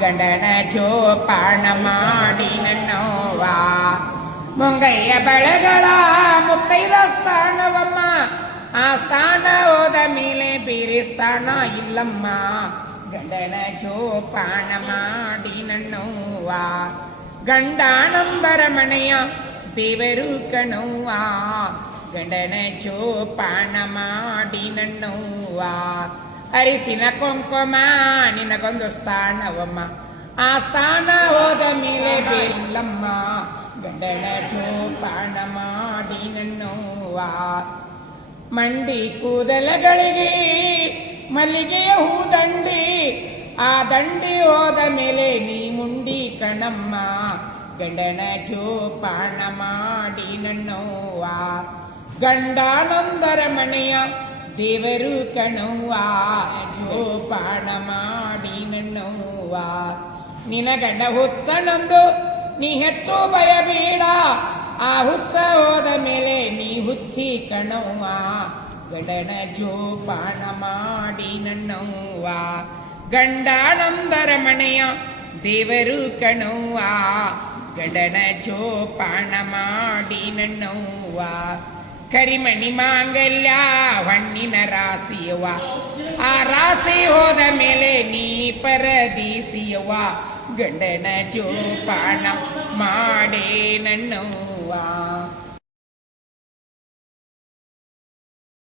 ಗಂಡನ ಜೋಪಾನ ಮಾಡಿ ನನ್ನವ್ವ ಮುಂಗಯ್ಯ ಬಳೆಗಳ ಮುತ್ತೈದ ಸ್ಥಾನವಮ್ಮ ಆ ಸ್ಥಾನ ಹೋದ ಮೇಲೆ ಬೇರೆ ಸ್ಥಾನ ಇಲ್ಲಮ್ಮ ಗಂಡನ ಜೋಪಾನ ಮಾಡಿ ನನ್ನವ್ವ ಗಂಡಾನಂದರ ಮನೆಯ ದೇವರು ಕಣವ್ವ ಗಂಡನ ಜೋಪಾನ ಮಾಡಿ ನನ್ನವ್ವ ಅರಿಸಿನ ಕೊಂಕುಮ ನಿನಗೊಂದು ಸ್ಥಾನವಮ್ಮ ಆ ಸ್ಥಾನ ಹೋದ ಮೇಲೆ ಬೇರಿಲ್ಲಮ್ಮ ಗಂಡನ ಜೋಪಾನ ಮಾಡಿ ನನ್ನವ್ವ ಮಂಡಿ ಕೂದಲಗಳಿಗೆ ಮಲ್ಲಿಗೆಯ ಹೂದಂಡಿ ಆ ದಂಡಿ ಹೋದ ಮೇಲೆ ನೀ ಮುಂಡಿ ಕಣಮ್ಮ ಗಂಡನ ಜೋಪಾನ ಮಾಡಿ ನನ್ನವ್ವ ಗಂಡಾನಂದರ ಮನೆಯ ದೇವರು ಕಣವ್ವ ಜೋಪಾನ ಮಾಡಿ ನನ್ನವ್ವ ನಿನ ಗಂಡ ಹುಚ್ಚನಂದು ನೀ ಹೆಚ್ಚು ಭಯಬೇಡ ಆ ಹುಚ್ಚ ಹೋದ ಮೇಲೆ ನೀ ಹುಚ್ಚಿ ಕಣವ್ವ ಗಂಡನ ಜೋಪಾನ ಮಾಡಿ ನನ್ನವ್ವ ಗಂಡಾನಂದರ ಮನೆಯ ದೇವರು ಕಣವ್ವ ಗಂಡನ ಜೋಪಾನ ಮಾಡಿ ನನ್ನವ್ವ ಕರಿಮಣಿ ಮಾಂಗಲ್ಯ ಹಣ್ಣಿನ ರಾಶಿಯವ್ವ ಆ ರಾಶಿ ಹೋದ ಮೇಲೆ ನೀ ಪರದೀಸಿಯವ್ವ ಗಂಡನ ಜೋಪಾನ ಮಾಡೇ ನನ್ನವ್ವ